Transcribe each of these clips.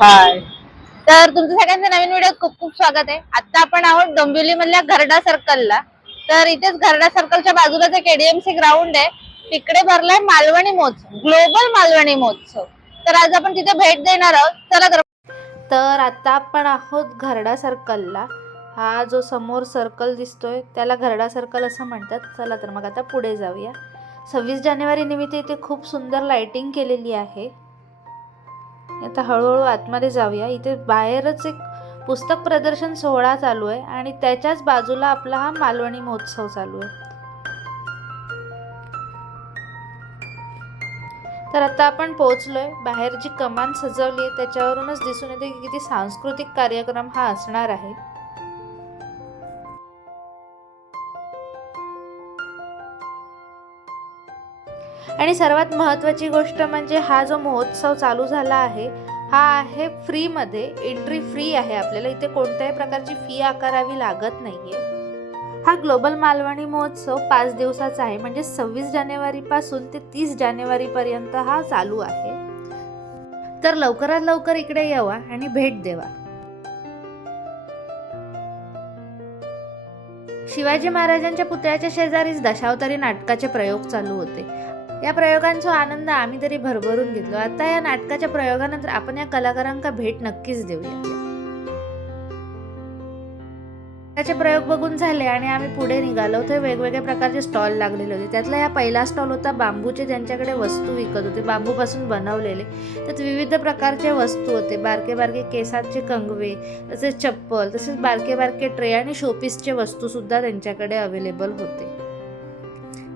हाय. तर तुमचं सगळ्यांचं नवीन व्हिडिओ खूप खूप स्वागत आहे. आता आपण आहोत डोंबिवली मधल्या घरडा सर्कलला तर इथेच घरडा सर्कलच्या बाजूलाच एक एडीएमसी ग्राउंड आहे. तिकडे भरलाय मालवणी महोत्सव ग्लोबल मालवणी महोत्सव तर आज आपण तिथे भेट देणार आहोत. चला तर तर आता आपण आहोत घरडा सर्कलला हा जो समोर सर्कल दिसतोय त्याला घरडा सर्कल असं म्हणतात. चला तर मग आता पुढे जाऊया. सव्वीस जानेवारी निमित्त इथे खूप सुंदर लाइटिंग केलेली आहे. आता हळूहळू आतमध्ये जाऊया. इथे बाहेरच एक पुस्तक प्रदर्शन सोहळा चालू आहे आणि त्याच्याच बाजूला आपला हा मालवणी महोत्सव चालू आहे. तर आता आपण पोहोचलोय. बाहेर जी कमान सजवली आहे त्याच्यावरूनच दिसून येते की किती सांस्कृतिक कार्यक्रम हा असणार आहे. आणि सर्वात महत्त्वाची गोष्ट म्हणजे हा जो महोत्सव चालू झाला आहे हा आहे फ्रीमध्ये एंट्री फ्री आहे आपल्याला. इथे कोणत्याही प्रकारची फी आकारावी लागत नाहीये. हा ग्लोबल मालवणी महोत्सव पाच दिवसाचा आहे. म्हणजे सव्वीस जानेवारीपासून ते तीस जानेवारीपर्यंत हा चालू आहे. तर लवकरात लवकर इकडे यावा आणि भेट देवा. शिवाजी महाराजांच्या पुतळ्याच्या शेजारीच दशावतारी नाटकाचे प्रयोग चालू होते. या प्रयोगांचा आनंद आम्ही तरी भरभरून घेतलो. आता या नाटकाच्या प्रयोगानंतर आपण या कलाकारांका भेट नक्कीच देऊया. त्याचे प्रयोग बघून झाले आणि आम्ही पुढे निघालो. ते वेगवेगळ्या प्रकारचे स्टॉल लागलेले होते. त्यातला या पहिला स्टॉल होता बांबूचे ज्यांच्याकडे वस्तू विकत होते. बांबूपासून बनवलेले. त्यात विविध प्रकारचे वस्तू होते. बारके बारके केसांचे कंगवे तसेच चप्पल तसेच बारके बारके ट्रे आणि शोपीसचे वस्तूसुद्धा त्यांच्याकडे अवेलेबल होते.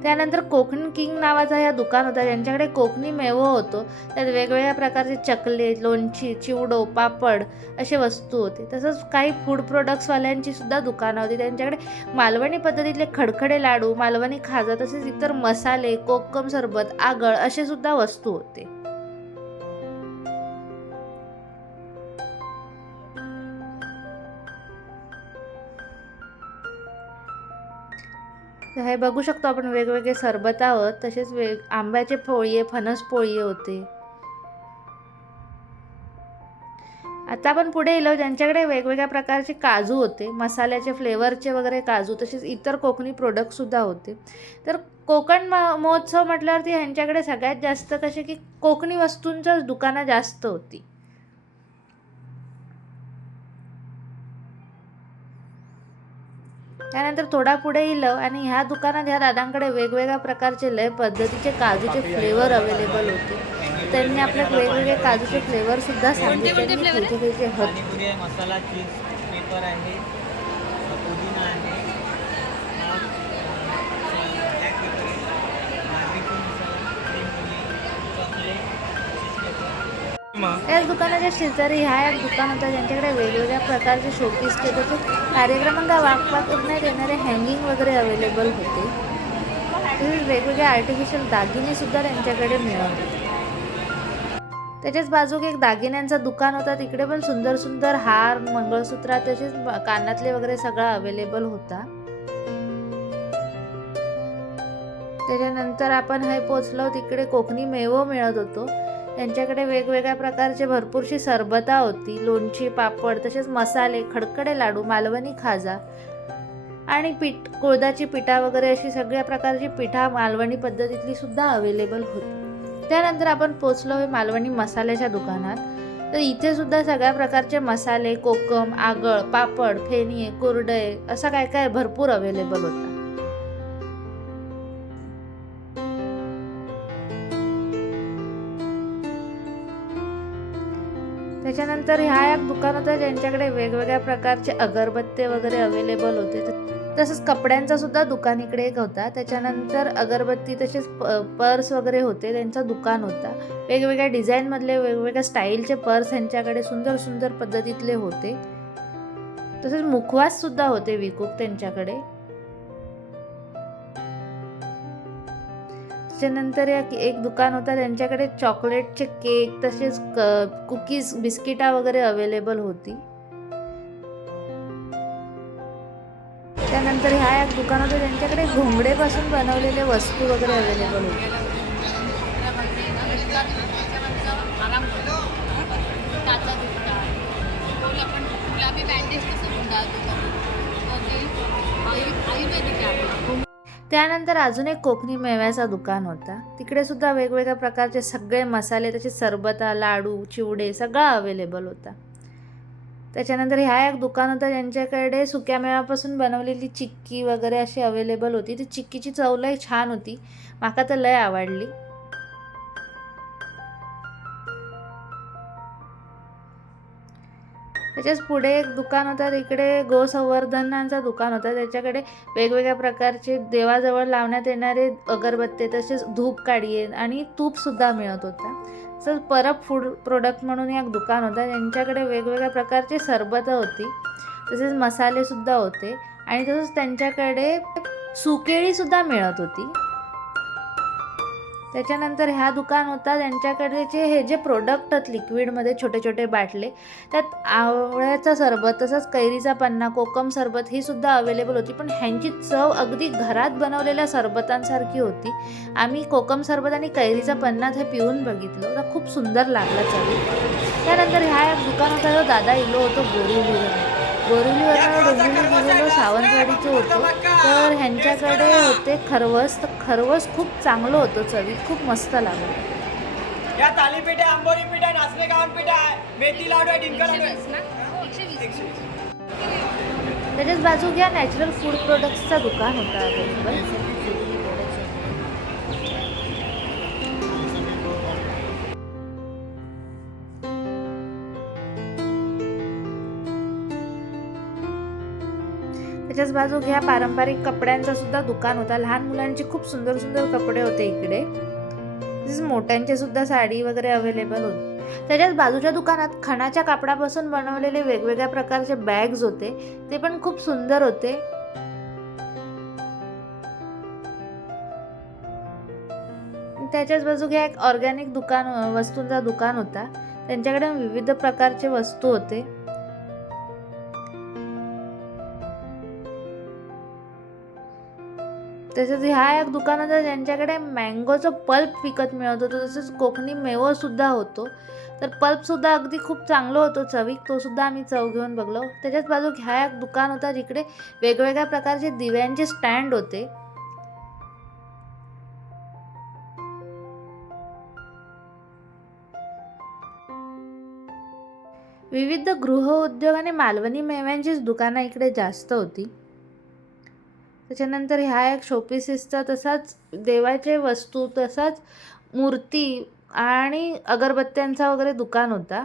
त्यानंतर कोकण किंग नावाचा या दुकान होता. ज्यांच्याकडे कोकणी मेवो होतो त्यात वेगवेगळ्या प्रकारचे चकले लोणची चिवडो पापड असे वस्तू होते. तसंच काही फूड प्रोडक्ट्सवाल्यांची सुद्धा दुकानं होती. त्यांच्याकडे मालवणी पद्धतीतले खडखडे लाडू मालवणी खाजा तसेच इतर मसाले कोकम सरबत आगळ असे सुद्धा वस्तू होते. तर हे बघू शकतो आपण वेगवेगळे सरबत आहोत. तसेच वेग आंब्याचे पोळी फणस पोळी होते. आता आपण पुढे गेलो ज्यांच्याकडे वेगवेगळ्या प्रकारचे काजू होते मसाल्याचे फ्लेवरचे वगैरे काजू तसेच इतर कोकणी प्रोडक्टसुद्धा होते. तर कोकण म- महोत्सव म्हटल्यावरती ह्यांच्याकडे सगळ्यात जास्त कसे की कोकणी वस्तूंच्याच दुकानं जास्त होती. त्यानंतर थोडा पुढे गेलं आणि ह्या दुकानात ह्या दादांकडे वेगवेगळ्या प्रकारचे लय पद्धतीचे काजूचे फ्लेवर अवेलेबल होते. त्यांनी आपल्याला वेगवेगळे काजूचे फ्लेवर सुद्धा सांगितले होते पेपर त्याच दुकानाच्या शेजारी ह्या एक दुकान होतं ज्यांच्याकडे वेगवेगळ्या प्रकारचे शोपीसचे होते. कार्यक्रमांना वापवा करण्यात येणारे हँगिंग वगैरे अवेलेबल होते. तसेच वेगवेगळे आर्टिफिशियल दागिने सुद्धा त्यांच्याकडे मिळत होते त्याच्याच बाजूक एक दागिन्यांचं दुकान होता तिकडे पण सुंदर सुंदर हार मंगळसूत्र तसेच कानातले वगैरे सगळं अवेलेबल होता. त्याच्यानंतर आपण हे पोचलो तिकडे कोकणी मेवो मिळत होतो. त्यांच्याकडे वेगवेगळ्या प्रकारचे भरपूरशी सरबता होती लोणची पापड तसेच मसाले खडखडे लाडू मालवणी खाजा आणि पीठ कुळदाची पिठा वगैरे अशी सगळ्या प्रकारची पिठा मालवणी पद्धतीतली सुद्धा अवेलेबल होती. त्यानंतर आपण पोचलो हे मालवणी मसाल्याच्या दुकानात. तर इथे सुद्धा सगळ्या प्रकारचे मसाले कोकम आगळ पापड फेणी कुरडे असं काय काय भरपूर अवेलेबल होता. त्याच्यानंतर ह्या एक दुकान ज्यांच्याकडे वेगवेगळ्या प्रकारचे अगरबत्ते वगैरे अवेलेबल होते. तसंच कपड्यांचा सुद्धा दुकान इकडे एक होता. त्याच्यानंतर अगरबत्ती तसेच पर्स वगैरे होते त्यांचं दुकान होता. वेगवेगळ्या डिझाईनमधले वेगवेगळ्या स्टाईलचे पर्स यांच्याकडे सुंदर सुंदर पद्धतीतले होते. तसेच मुखवास सुद्धा होते विकूक त्यांच्याकडे. त्याच्यानंतर या एक दुकान होता त्यांच्याकडे चॉकलेटचे केक तसेच क कुकीज बिस्किटा वगैरे अवेलेबल होती. त्यानंतर ह्या एक दुकान होतं त्यांच्याकडे घोंगडेपासून बनवलेल्या वस्तू वगैरे अवेलेबल होते. त्यानंतर अजून एक कोकणी मेव्याचा दुकान होता. तिकडे सुद्धा वेगवेगळ्या प्रकारचे सगळे मसाले तसे सरबता लाडू चिवडे सगळा अवेलेबल होता. त्याच्यानंतर ह्या एक दुकान होतं ज्यांच्याकडे सुक्या मेव्यापासून बनवलेली चिक्की वगैरे अशी अवेलेबल होती. ती चिक्कीची चव लय छान होती. माका तर लय आवडली. त्याच्याच पुढे एक दुकान होतं तिकडे गोसंवर्धनांचा दुकान होता. त्याच्याकडे वेगवेगळ्या प्रकारचे देवाजवळ लावण्यात येणारे अगरबत्ते तसेच धूप काढी आणि तूपसुद्धा मिळत होता. तसंच परब फूड प्रोडक्ट म्हणून एक दुकान होता. त्यांच्याकडे वेगवेगळ्या प्रकारचे सरबतं होती. तसेच मसालेसुद्धा होते. आणि तसंच त्यांच्याकडे सुकेळीसुद्धा मिळत होती. त्याच्यानंतर ह्या दुकान होता त्यांच्याकडचे हे जे प्रोडक्ट आहेत लिक्विडमध्ये छोटे छोटे बाटले त्यात आवळ्याचा सरबत तसंच कैरीचा पन्ना कोकम सरबत ही सुद्धा अवेलेबल होती. पण ह्यांची चव अगदी घरात बनवलेल्या सरबतांसारखी होती. आम्ही कोकम सरबत आणि कैरीचा पन्ना हे पिऊन बघितलं. तर खूप सुंदर लागला चवी त्यानंतर ह्या एक दुकान होता जो दादा इलो होतो बोरिवलीवर बोरिवलीवर डोंबिवली गेलेलो सावंतवाडीचं होतं. तर ह्यांच्याकडे होते खरवस. तर खरवस खूप चांगलं होतं चवी खूप मस्त लागलं. या थालीपीठ आहे आंबोली पीठ आहे नाचणे गावन पीठ आहे. मेथी लाडू आहे डिंका लाडू आहे. त्याच्याच बाजू घ्या नॅचरल फूड प्रोडक्ट्सचा दुकान होता अवेलेबल त्याच्याच बाजू घ्या पारंपरिक कपड्यांचा सुद्धा दुकान होता. लहान मुलांचे खूप सुंदर सुंदर कपडे होते इकडे. तसेच मोठ्यांचे सुद्धा साडी वगैरे अवेलेबल होते. त्याच्याच बाजूच्या दुकानात खणाच्या कापडापासून बनवलेले वेगवेगळ्या प्रकारचे बॅग्स होते. ते पण खूप सुंदर होते. त्याच्याच बाजूला एक ऑर्गॅनिक दुकान वस्तूंचा दुकान होता. त्यांच्याकडे विविध प्रकारचे वस्तू होते. तसेच ह्या एक दुकान ज्यांच्याकडे मँगोचं पल्प विकत मिळत होतं तसेच कोकणी मेवोसुद्धा होतो. तर पल्पसुद्धा अगदी खूप चांगलं होतं चवीक तोसुद्धा आम्ही चव घेऊन बघलो. त्याच्याच बाजू ह्या एक दुकान होता जिकडे वेगवेगळ्या प्रकारचे दिव्यांचे स्टँड होते. विविध गृहउद्योग आणि मालवणी मेव्यांचीच दुकानं इकडे जास्त होती. त्याच्यानंतर ह्या एक शोपीसेसचा तसाच देवाचे वस्तू तसाच मूर्ती आणि अगरबत्त्यांचा वगैरे दुकान होता.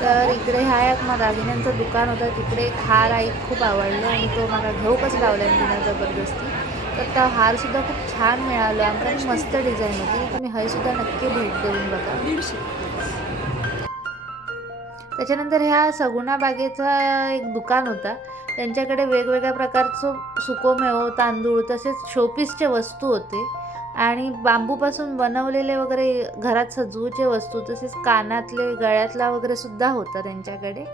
तर इकडे हा एक मग दागिन्यांचं दुकान होतं. तिकडे एक हार आई खूप आवडलं आणि तो मला घेऊकच लावला तिनं जबरदस्ती. तर तो हारसुद्धा खूप छान मिळालो. आणि मस्त डिझाईन होती. तुम्ही हयसुद्धा नक्की भेट देऊन बघा. त्याच्यानंतर ह्या सगुणा बागेचा एक दुकान होता. त्यांच्याकडे वेगवेगळ्या प्रकारचं सुकोमेव तांदूळ तसेच शोपीसचे वस्तू होते. आणि बांबूपासून बनवलेले वगैरे घरात सजवूचे वस्तू तसेच कानातले गळ्यातला वगैरे सुद्धा होता त्यांच्याकडे.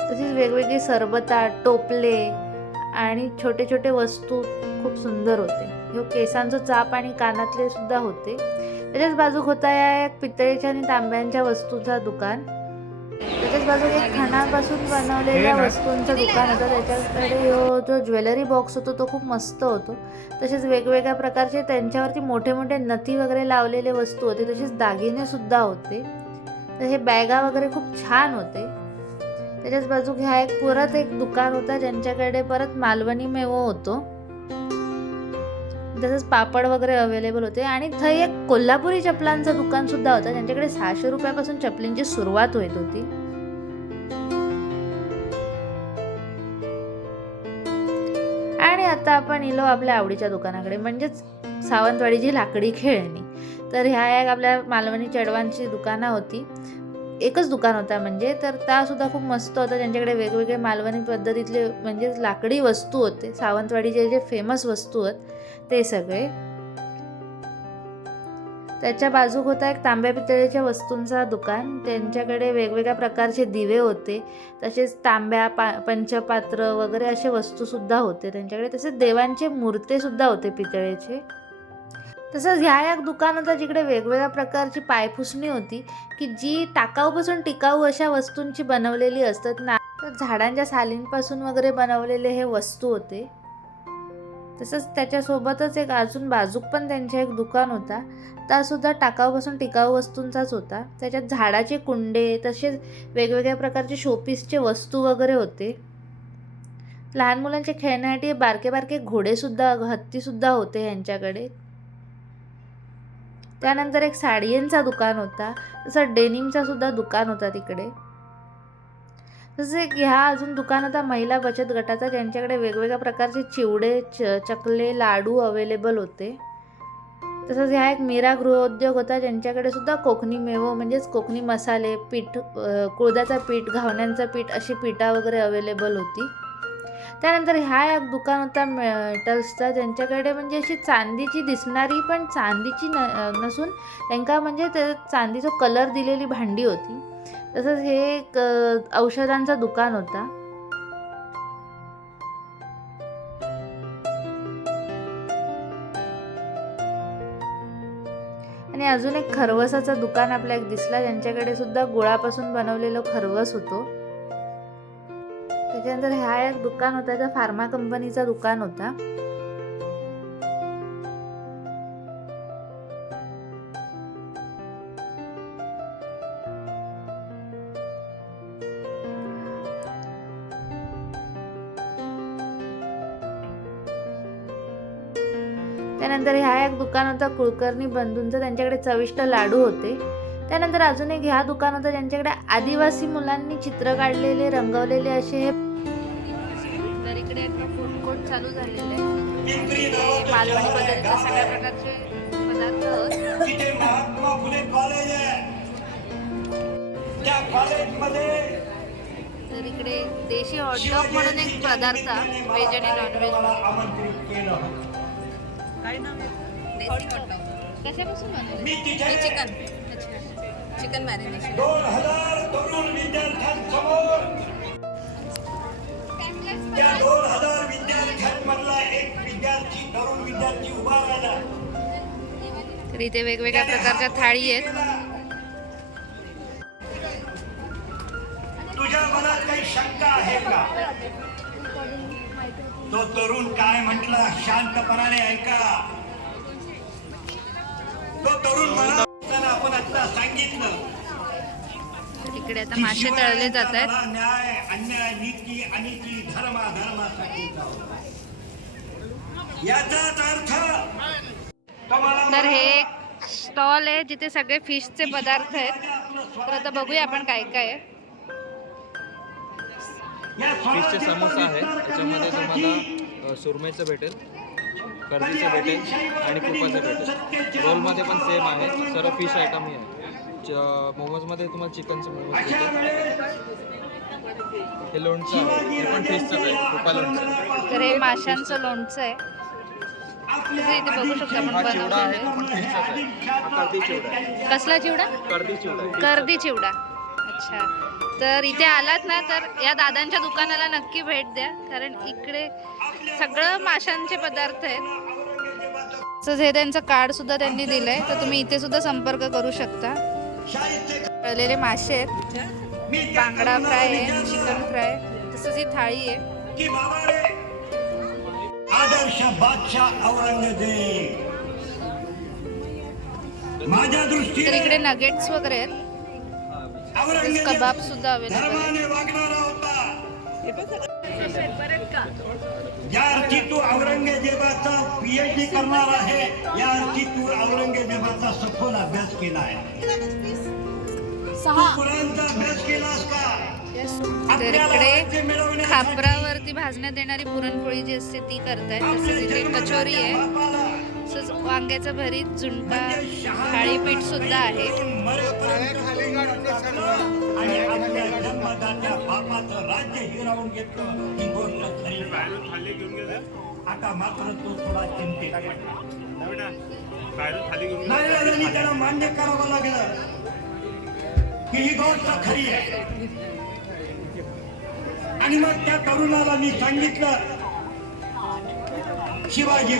तसेच वेगवेगळे सरबता टोपले आणि छोटे छोटे वस्तू खूप सुंदर होते. हे केसांचं चाप आणि कानातले सुद्धा होते. त्याच्याच बाजूक होता या एक पितळेच्या आणि तांब्यांच्या वस्तूचा दुकान. त्याच्याच बाजूक एक खणापासून बनवलेल्या वस्तूंचं दुकान होतं. त्याच्याकडे ह्यो जो ज्वेलरी बॉक्स होतो तो खूप मस्त होतो. तसेच वेगवेगळ्या प्रकारचे त्यांच्यावरती मोठे मोठे नथी वगैरे लावलेले वस्तू होते. तसेच दागिने सुद्धा होते. तर हे बॅगा वगैरे खूप छान होते. त्याच्याच बाजूक ह्या एक परत एक दुकान होता ज्यांच्याकडे परत मालवणी मेवो होतो. तसंच पापड वगैरे अवेलेबल होते. आणि थंय एक कोल्हापुरी चपलांचं दुकान सुद्धा होतं ज्यांच्याकडे सहाशे रुपयापासून चपलींची सुरुवात होत होती. आणि आता आपण इलो आपल्या आवडीच्या दुकानाकडे म्हणजेच सावंतवाडीची लाकडी खेळणी. तर ह्या एक आपल्या मालवणी चढवांची दुकानं होती. एकच दुकान होता म्हणजे तर त्या सुद्धा खूप मस्त होता. त्यांच्याकडे वेगवेगळे मालवणी पद्धतीतले म्हणजे लाकडी वस्तू होते. सावंतवाडीचे जे फेमस वस्तू आहेत ते सगळे. त्याच्या बाजूक होता एक तांब्या पितळेच्या वस्तूंचा दुकान. त्यांच्याकडे वेगवेगळ्या प्रकारचे दिवे होते. तसेच तांब्या पा पंचपात्र वगैरे असे वस्तूसुद्धा होते त्यांच्याकडे. तसेच देवांचे मूर्तेसुद्धा होते पितळेचे. तसंच ह्या एक दुकान जिकडे वेगवेगळ्या प्रकारची पायपुसणी होती की जी टाकाऊपासून टिकाऊ अशा वस्तूंची बनवलेली असतात ना तर झाडांच्या सालींपासून वगैरे बनवलेले हे वस्तू होते. तसंच त्याच्यासोबतच एक अजून बाजूक पण त्यांचे एक दुकान होता त्यासुद्धा टाकाऊपासून टिकाऊ वस्तूंचाच होता. त्याच्यात झाडाचे कुंडे तसेच वेगवेगळ्या प्रकारचे शोपीसचे वस्तू वगैरे होते. लहान मुलांचे खेळण्यासाठी बारके बारके घोडेसुद्धा हत्तीसुद्धा होते यांच्याकडे. त्यानंतर एक साडियांचा दुकान होता. तसं डेनिमचा सुद्धा दुकान होता तिकडे. तसं एक ह्या अजून दुकान होता महिला बचत गटाचा. ज्यांच्याकडे वेगवेगळ्या प्रकारचे चिवडे च चकले लाडू अवेलेबल होते. तसंच ह्या एक मीरा गृहोद्योग होता. ज्यांच्याकडे सुद्धा कोकणी मेवो म्हणजेच कोकणी मसाले पीठ कुळद्याचं कुळदाचं पीठ घावण्यांचं पीठ अशी पिठा वगैरे अवेलेबल होती. त्यानंतर ह्या एक दुकान होता मेटल्सचा ज्यांच्याकडे म्हणजे अशी चांदीची दिसणारी पण चांदीची न नसून त्यांका म्हणजे ते चांदीचा कलर दिलेली भांडी होती. तसंच हे एक औषधांचा औषधांचं दुकान होता. आणि अजून एक खरवसाचं दुकान आपल्या एक दिसला ज्यांच्याकडे सुद्धा गुळापासून बनवलेलं खरवस होतो. त्याच्यानंतर ह्या एक दुकान होता त्या फार्मा कंपनीचा दुकान होता. त्यानंतर ह्या एक दुकान होता कुलकर्णी बंधूंचं त्यांच्याकडे चविष्ट लाडू होते. त्यानंतर अजून एक ह्या दुकान होतं ज्यांच्याकडे आदिवासी मुलांनी चित्र काढलेले रंगवलेले असे हे इकडे आता फूड कोर्ट चालू झालेलं. आहे मालवणी पद्धतीचे सगळ्या प्रकारचे पदार्थ. महात्मा फुले कॉलेज आहे. त्या कॉलेजमध्ये तर इकडे देशी हॉटडॉग म्हणून एक पदार्थ व्हेज आणि नॉनव्हेज आमंत्रित केलं होतं. कशापासून बनवलं? चिकन चिकन मॅरिनेशन दोन हजार तरुण विद्यार्थ्यांसमोर तर इथे वेगवेगळ्या प्रकारच्या थाळी आहेत. तुझ्या मनात काही शंका आहे का? तो तरुण काय म्हटला? शांतपणाने ऐका. तो तरुण म्हणा आपण आता सांगितलं इकडे आता मासे तळले जात आहेत. न्याय अन्याय नीती अनिती धर्म धर्मासाठी तर हे एक स्टॉल आहे जिथे सगळे फिशचे पदार्थ आहेत. तर आता बघूया आपण काय काय आहे. या फिशचे समोसा आहे त्याच्यामध्ये तुम्हाला अ, सुरमईचं भेटेल कर्दीचं भेटेल आणि कुपाचं भेटेल. रोलमध्ये पण सेम आहे सर्व फिश आयटमही आहे. मोमोजमध्ये तुम्हाला चिकनचं मोमोज भेटेल. हे लोणचं आहे हे पण फिशचं आहे कुपा लोणचं तर हे माशांचं लोणचं आहे. इथे बघू शकतो आपण आहे बनवलेलं आहे. आहे. कसला चिवडा? कर्दी चिवडा आहे. कर्दी चिवडा. अच्छा. तर इथे आलात ना तर या दादांच्या दुकानाला नक्की भेट द्या कारण इकडे सगळं माशांचे पदार्थ आहेत. तसंच हे त्यांचं कार्ड सुद्धा त्यांनी दिलंय तर तुम्ही इथे सुद्धा संपर्क करू शकता. तळलेले मासे आहेत. बांगडा फ्राय आहे चिकन फ्राय तसंच ही थाळी आहे. की बाबा रे आदर्श बादशाह औरंगजेब. माझ्या दृष्टीने इकडे नगेट्स वगैरे आहेत. औरंगजेब कबाब सुद्धा धर्माने वागणारा होता. या अर्थी तू औरंगजेबाचा पीएचडी करणार आहे. या अर्थी तू औरंगजेबाचा सखोल अभ्यास केला आहे. तू कुराणचा अभ्यास केलास का? तर इकडे खापरावरती भाजण्यात येणारी पुरणपोळी जी असते ती करतायत तसंच इथे कचोरी आहे. तसंच वांग्याचं भरीत झुणका म्हणजे थाळीपीठ सुद्धा आहे. ही आता मात्र तो थोडा चिंतेत पडला. नाही नाही, त्याला मान्य करावं लागलं. की ही गोष्ट खरी आहे. आणि मग त्या तरुणाला मी सांगितलं शिवाजी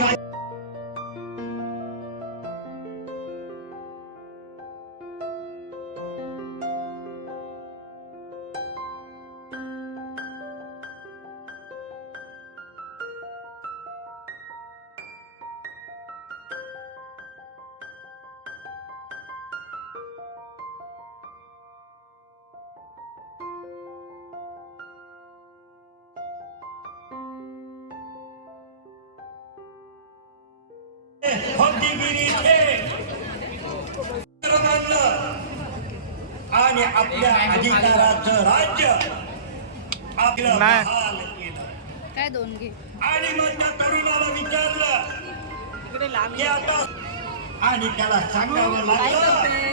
आणि आपल्या अधिकाराचं राज्य आपलं बहाल केलं. काय दोन घे. आणि मग त्या तरुणाला विचारलं की आता आणि त्याला सांगावं लागलं.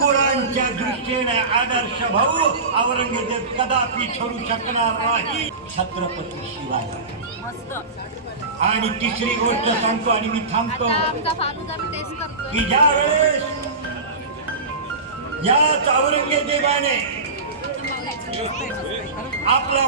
कुराणच्या दृष्टीने आदर्श भाऊ औरंगजेब कदापि ठरू शकणार नाही. छत्रपती शिवाय. आणि तिसरी गोष्ट सांगतो आणि मी थांबतो. की ज्या वेळेस याच औरंगजेबाने आपला